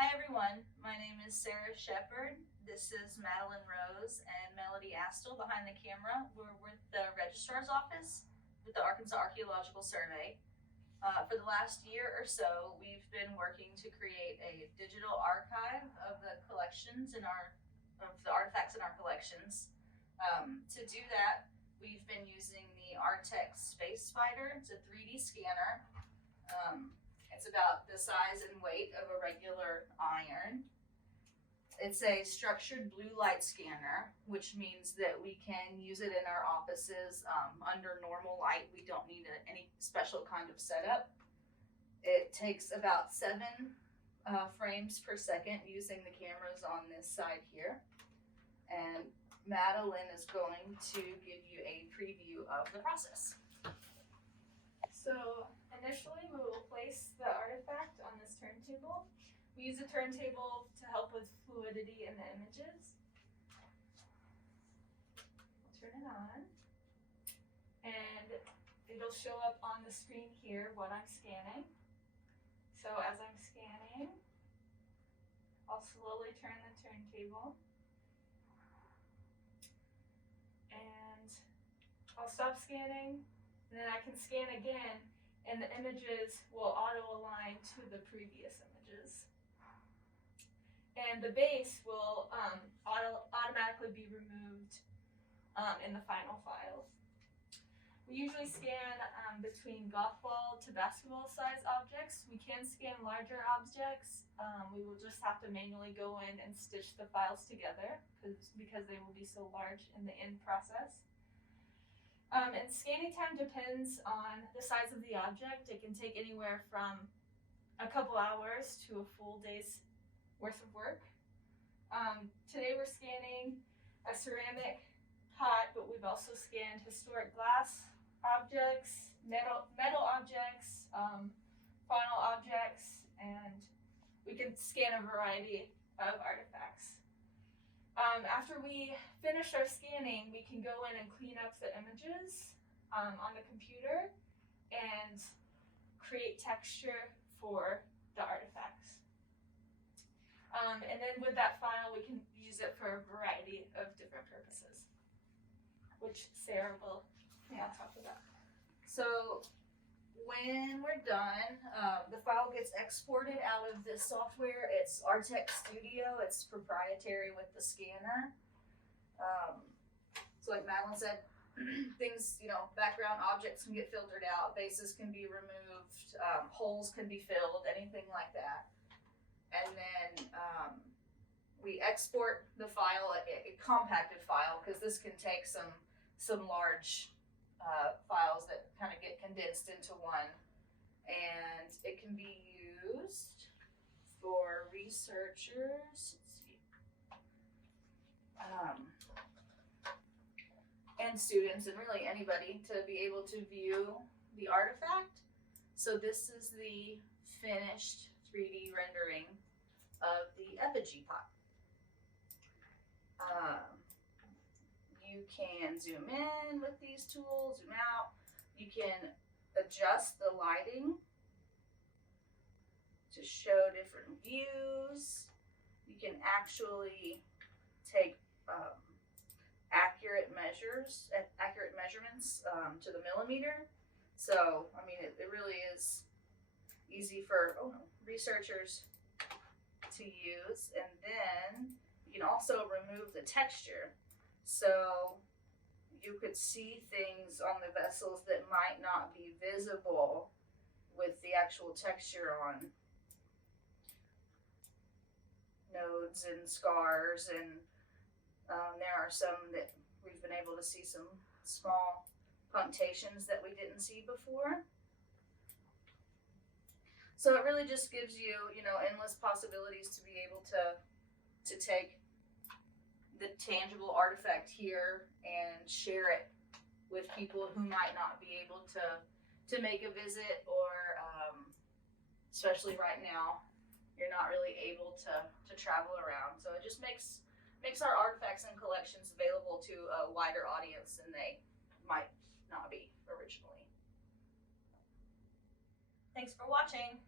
Hi everyone, my name is Shepard. This is Madelyn Rose and Melody Astle behind the camera. We're with the Registrar's office with the Arkansas Archaeological Survey. For the last year or so, we've been working to create a digital archive of the collections of the artifacts in our collections. To do that, we've been using the Artex Space Spider. It's a 3D scanner. It's about the size and weight of a regular iron. It's a structured blue light scanner, which means that we can use it in our offices under normal light. We don't need any special kind of setup. It takes about 7 frames per second using the cameras on this side here. And Madelyn is going to give you a preview of the process. So initially we will place the artifact on this turntable. We use a turntable to help with fluidity in the images. I'll turn it on and it'll show up on the screen here what I'm scanning. So as I'm scanning, I'll slowly turn the turntable and I'll stop scanning. And then I can scan again, and the images will auto-align to the previous images. And the base will automatically be removed in the final file. We usually scan between golf ball to basketball size objects. We can scan larger objects. We will just have to manually go in and stitch the files together because they will be so large in the end process. And scanning time depends on the size of the object. It can take anywhere from a couple hours to a full day's worth of work. Today we're scanning a ceramic pot, but we've also scanned historic glass objects, metal objects, faunal objects, and we can scan a variety of artifacts. After we finish our scanning, we can go in and clean up the images on the computer and create texture for the artifacts. And then with that file, we can use it for a variety of different purposes, which Sarah will now talk about. So when we're done, the file gets exported out of this software. It's Artex Studio. It's proprietary with the scanner. So like Madelyn said, things, background objects can get filtered out, bases can be removed, holes can be filled, anything like that. And then we export the file, a compacted file, because this can take some large files that kind of get condensed into one, and it can be used for researchers, and students, and really anybody to be able to view the artifact. So this is the finished 3D rendering of the effigy pot. You can zoom in with these tools, zoom out. You can adjust the lighting to show different views. You can actually take accurate measurements to the millimeter. So, I mean, it really is easy for researchers to use. And then you can also remove the texture. So you could see things on the vessels that might not be visible with the actual texture on nodes and scars, and there are some that we've been able to see some small punctations that we didn't see before. So it really just gives you, endless possibilities to be able to take the tangible artifact here and share it with people who might not be able to make a visit, or especially right now, you're not really able to travel around. So it just makes our artifacts and collections available to a wider audience than they might not be originally. Thanks for watching.